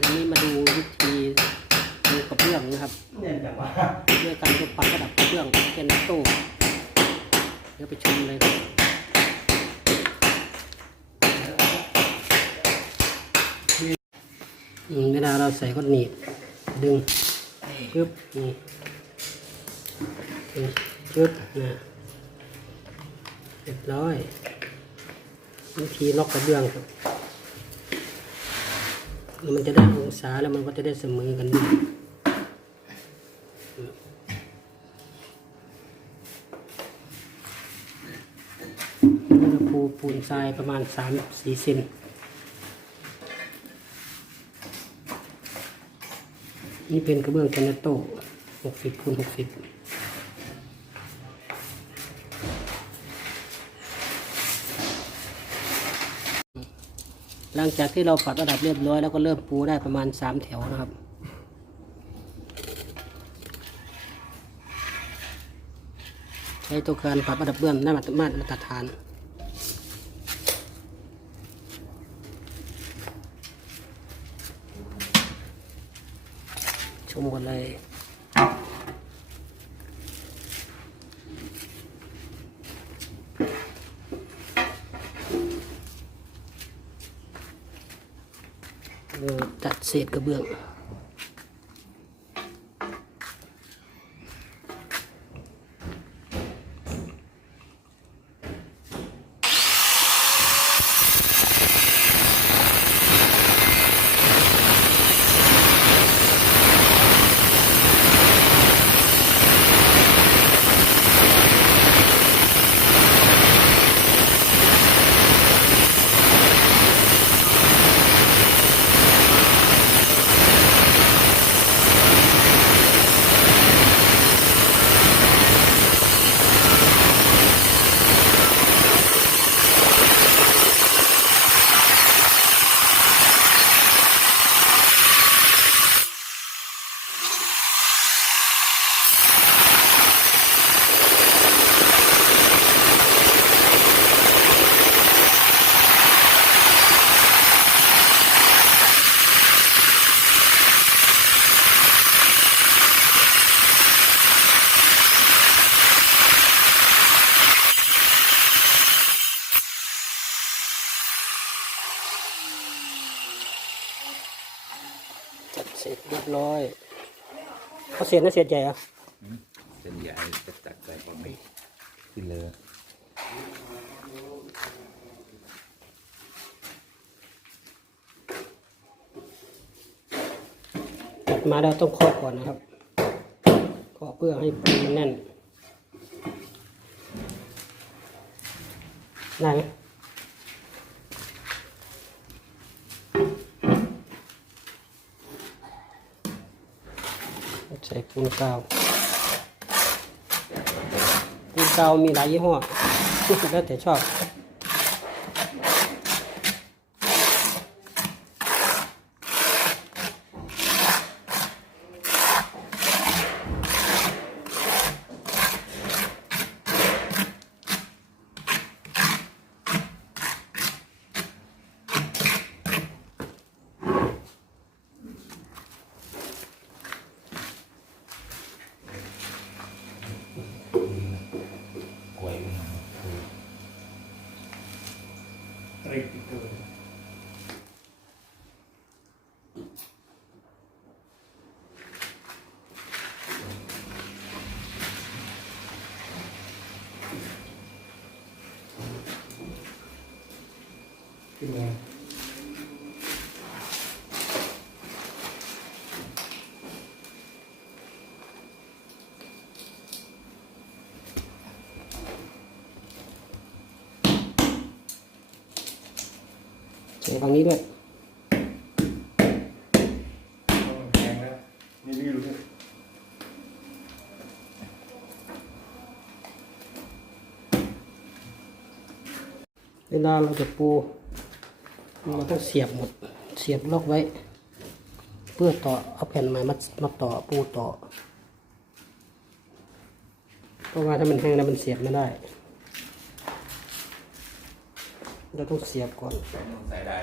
วันนี้มาดูวิธีดูกระเบื้องนะครับเนี่ยจังหวะด้วยการยกปรับระดับกระเบื้องเป็นโต้เดี๋ยวไปชมเลยครับอืมเวลาเราใส่ก็หนีบดึงปึ๊บนี่ดึงปึ๊บนะเรียบร้อยวิธีล็อกกระเบื้องครับแล้ว มันจะได้องศาแล้วมันก็จะได้เสมอกันด้วยแล้วก็ปูปูนทรายประมาณสามสี่เซนนี่เป็นกระเบื้องแกนโตหกสิบคูณหกสิบ หลังจากที่เราปรับระดับเรียบร้อยแล้วก็เริ่มปูได้ประมาณสามแถวนะครับ ใช้ตัวการปรับระดับเบื้องได้มาตรมาตรฐานชมกันเลย เออตัดเศ ษกระเบื้อง เขาเสียนะเสียใจเหรอะเส้นใหญ่จะตัดใส่บะหมี่ขึ้นเลยตัดมาแล้วต้องเคาะก่อนนะครับเคาะเพื่อให้ปูนมันแน่นได้ไหมใส่ ปูนกาวปูนกาวมีหลายยี่ห้อแล้วแต่ชอบ ขึ้นมาใส่ฝั่งนี้ด้วยต้องแพงแล้วนี่พี่รู้เนี่ยเวลาเราจะปู เราต้องเสียบหมด เสียบล็อกไว้ เพื่อต่อเอาแผ่นไม้มามาต่อปูต่อ เพราะว่าถ้ามันแห้งแล้วมันเสียบไม่ได้ เราต้องเสียบก่อนใส่ได้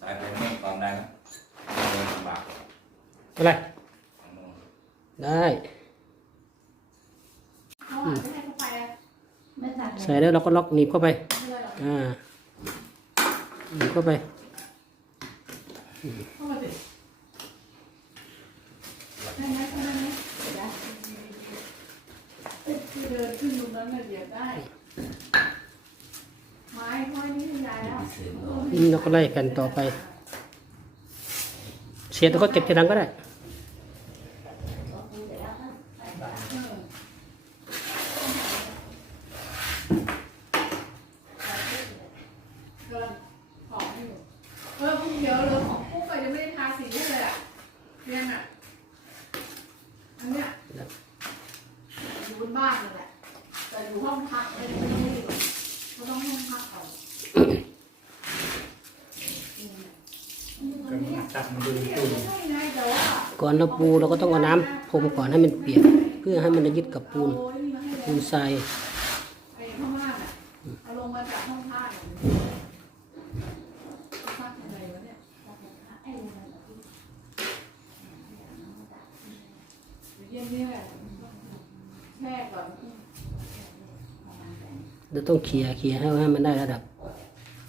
สายผมตอนได้ไหมลำบากอะไรได้ ใส่แล้วเราก็ล็อกหนีบเข้าไปไม่เลยหรอกอ่าหนีบเข้าไปเข้ามาสิได้ไหมได้ไหมได้คือเดินขึ้นตรงนั้นน่ะเดี๋ยวได้ไม้ห้อยนี่ให้ยายแล้วนี่เราก็ไล่แผ่นต่อไป เสียแล้วก็เก็บทีหลังก็ได้ เดินของอยู่เออพวกเดี๋ยวเลยของปุ๊บไปยังไม่ได้ทาสีให้เลยอะเรียงอะ อันเนี้ย อยู่บนบ้านนั่นแหละแต่อยู่ห้องพักไม่ได้ไม่ได้หรอกก็ต้องห้องพักเอาก็มาจับมาดูตู้ใช่ไงแต่ว่าก่อนเราปูเราก็ต้องเอาน้ำพรมก่อนให้มันเปียกเพื่อให้มันยึดกับปูนโอ้ยนี่มาให้ปูเลยนทราย ไอ้ข้างล่างอะเอาลงมาจากห้องพักอะพักยังไงวะเนี่ยเดี๋ยวเย็นนี่แหละแช่ก่อน เราต้องเคลียร์เคลียร์ให้ให้มันได้ระดับ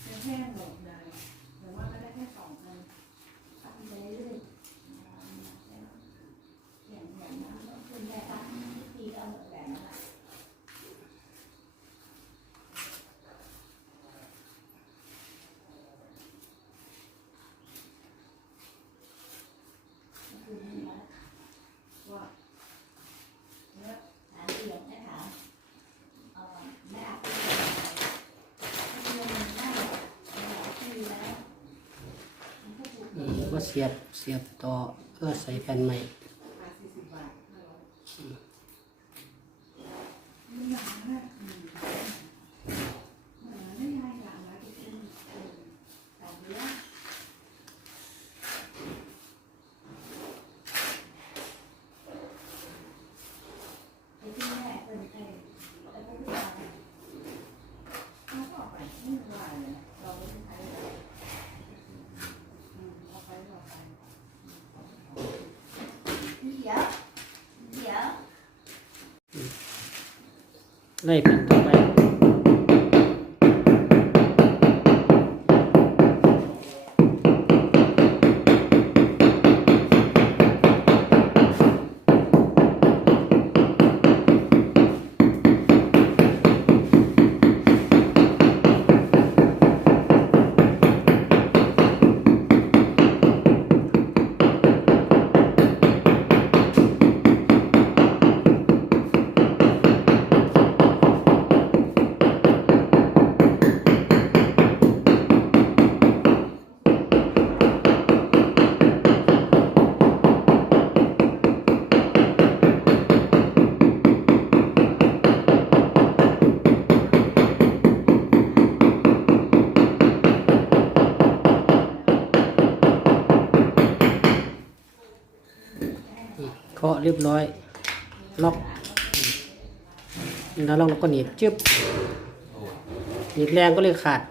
ยังแห้งหมดเลยแต่ว่าก็ได้แค่สองพัน อืมก็เสียบเสียบต่อเพื่อใส่แผ่นใหม่ ห้าสี่สิบบาทห้าร้อยมันหนาเนี่ยอืมหนาได้ยายหนาแล้วที่เป็นเออแต่เนี้ย เขาก็ออกไปไม่เป็นไรเลยเราไม่ได้ใช้เลยอืมเอาไปเอาไป ไล่แผ่นต่อไป เรียบร้อย ล็อกแล้วล็อกแล้วก็หนีบจึ๊บหนีบแรงก็เลยขาด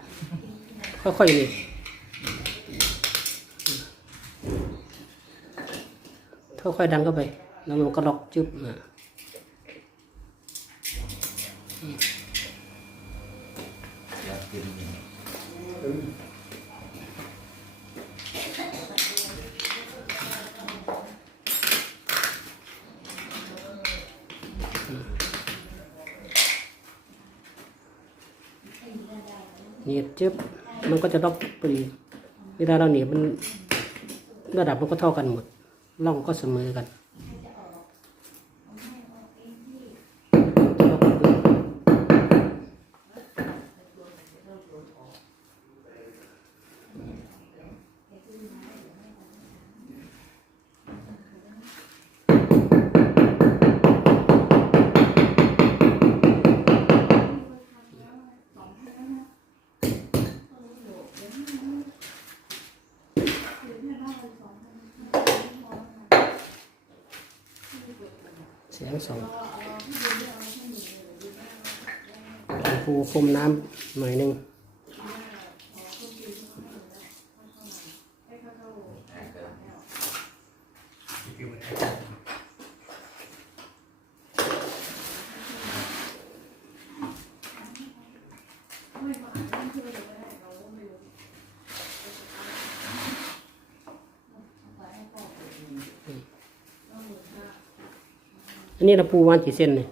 ค่อยๆหนีบค่อยๆดันเข้าไป แล้วมันก็ล็อกจึ๊บอะอย หนีบจึ๊บมันก็จะล็อกพอดีเวลาเราหนีบมันระดับมันก็เท่ากันหมดล่องก็เสมอกัน สองปูฟมน้ำหน่อยหนึ่ง คือ ไม่มาอ่านเรื่องเพื่อนเลยก็ได้เราก็ไม่รู้เอาไปให้พ่อไปเอาหมื่นห้า อันนี้เราปูวานกี่เส้นเนี่ย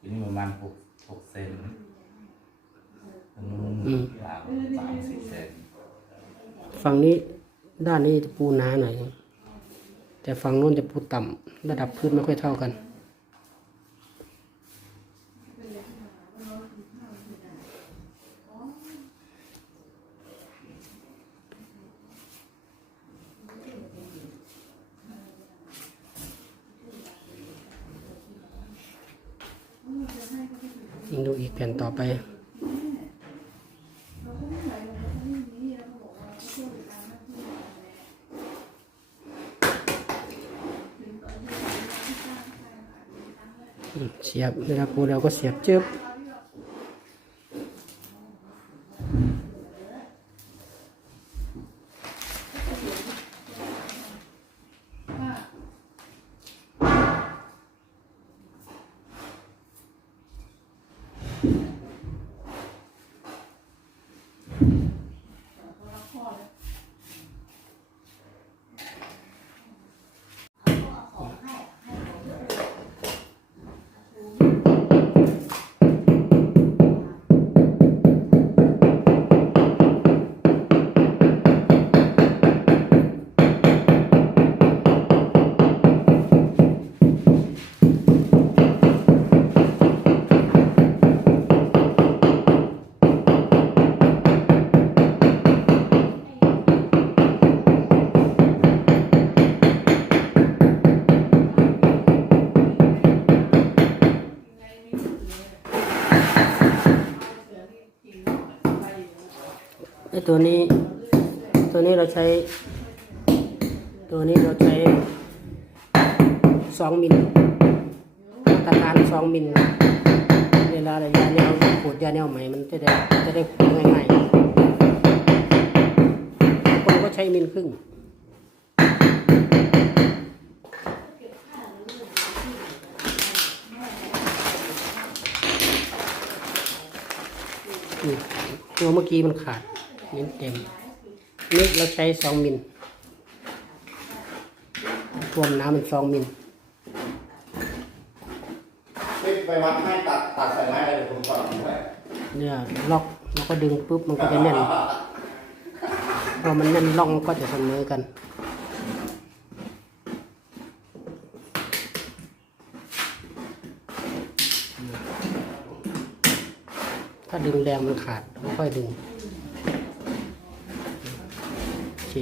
ทีนี้ประมาณหกหกเซนอันนู้นยาวสามสิบเซนฝั่งนี้ด้านนี้จะปูหนาหน่อย แต่ฝั่งโน้นจะปูต่ำระดับพื้นไม่ค่อยเท่ากัน ยิงดูอีกแผ่นต่อไป เราก็ไม่ไหวเราก็ไม่มีแล้วก็บอกว่าเขาช่วยตามหน้าที่เราแหละถึง แผ่นต่อไป เสียบเวลาปูเราก็เสียบเจ็บ ตัวนี้ ตัวนี้เราใช้ ตัวนี้เราใช้สองมิลมาตรการสองมิลเวลาเรายาแนวขูดยาแนวใหม่มันจะได้จะได้ขูดง่ายๆบางคนก็ใช้มิลครึ่งตัวเมื่อกี้มันขาด เน้นเต็มนี่เราใช้สองมิลท่วมน้ำมันสองมิลรีบไปวัดให้ตัดตัดใส่ไม้เลยเดี๋ยวผมต่อให้เนี่ยล็อกแล้วก็ดึงปุ๊บมันก็จะแน่นพอมันแน่นล็อกมันก็จะเสมอกันถ้าดึงแรงมันขาดค่อยดึงโอ เค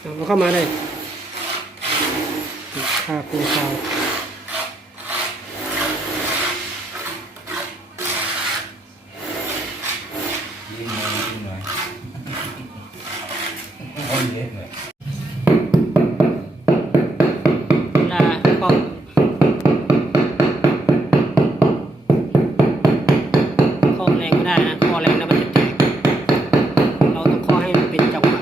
เอาเข้ามาเลยติดค่าปูซาวยิ่งหน่อยยิ่งหน่อยโอ้ยเล็กเลย เวลาป้องข้อแรงไม่ได้นะข้อแรงแล้วมันจะแตก เราต้องข้อให้มันเป็นจังหวะ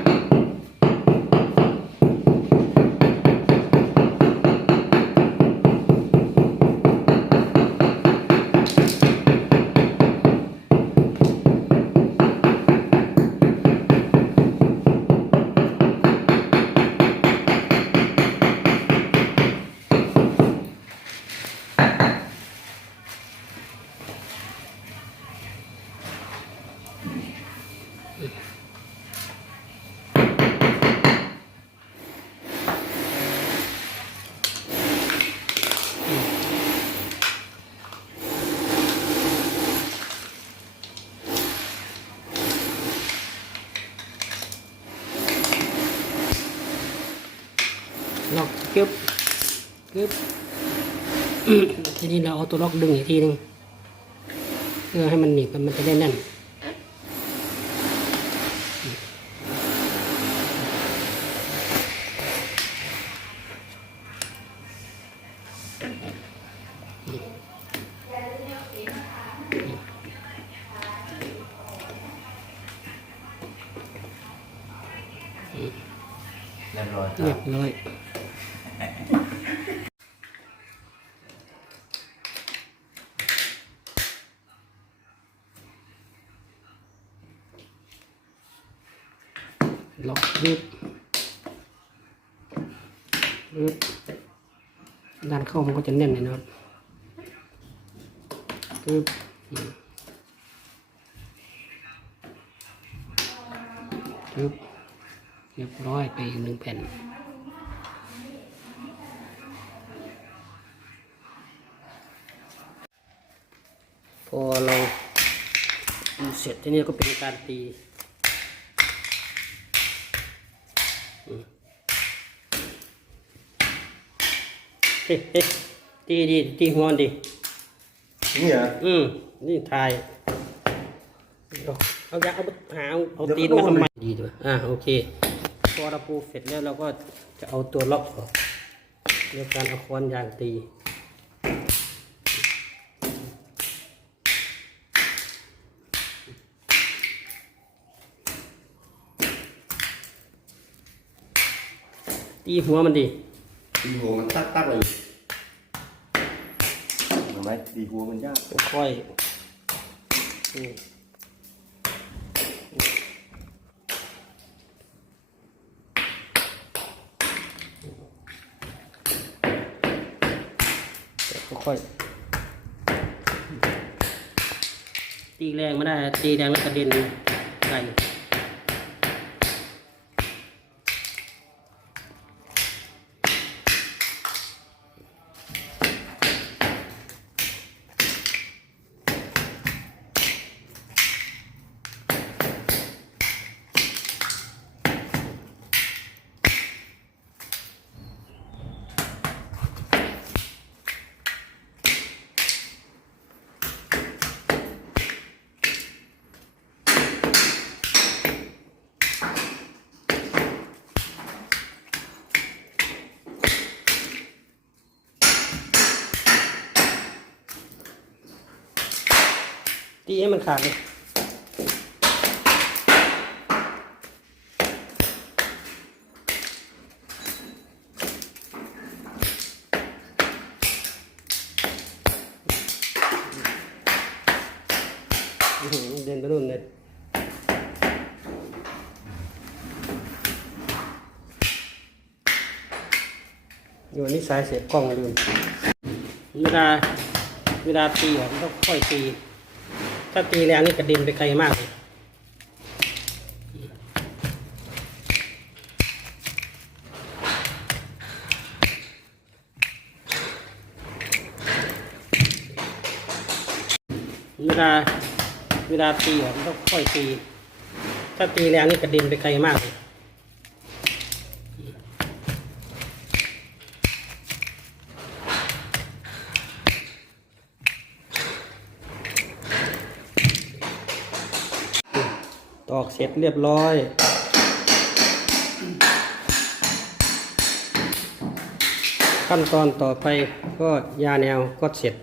ล็อกกึบ กึบทีนี้เราเอาตัวล็อกดึงอีกทีหนึงเพื่อให้มันหนีบกันมันจะได้แน่น ล็อกรูดรูดด้านเข้ามันก็จะแน่นเลยนะครับปึ๊บรึบเรียบร้อยไปอีกหนึ่งแผ่นพอเราเสร็จที่นี้ก็เป็นการตีอืมเฮ้เฮ้ ตีดีตีหัวมันดีนี่เหรออืมนี่ทายเอาเอายาเอาหาเอาเอาตีนมาทำไมดีด้วยอ่าโอเค พอเราปูเสร็จแล้วเราก็จะเอาตัวล็อกออกเรื่องการเอาค้อนยางตีตีหัวมันดีตีหัวมันตักตักเลยเห็น ไหมตีหัวมันยากค่อยนี่ค่อยตีแรงไม่ได้ตีแรงแล้วกระเด็นไก ตีให้มันขาดเลยเดินไปนู่นเลยอยู่นี่สายเสียบกล้องลืมเวลาเวลาตีอะมันต้องค่อยตี ถ้าตีแรงนี่กระเด็นไปไกลมากเลยเวลาเวลาตีอะมันต้องค่อยตี ถ้าตีแรงนี่กระเด็นไปไกลมากเลย เสร็จเรียบร้อย ขั้นตอนต่อไปก็ยาแนวก็เสร็จ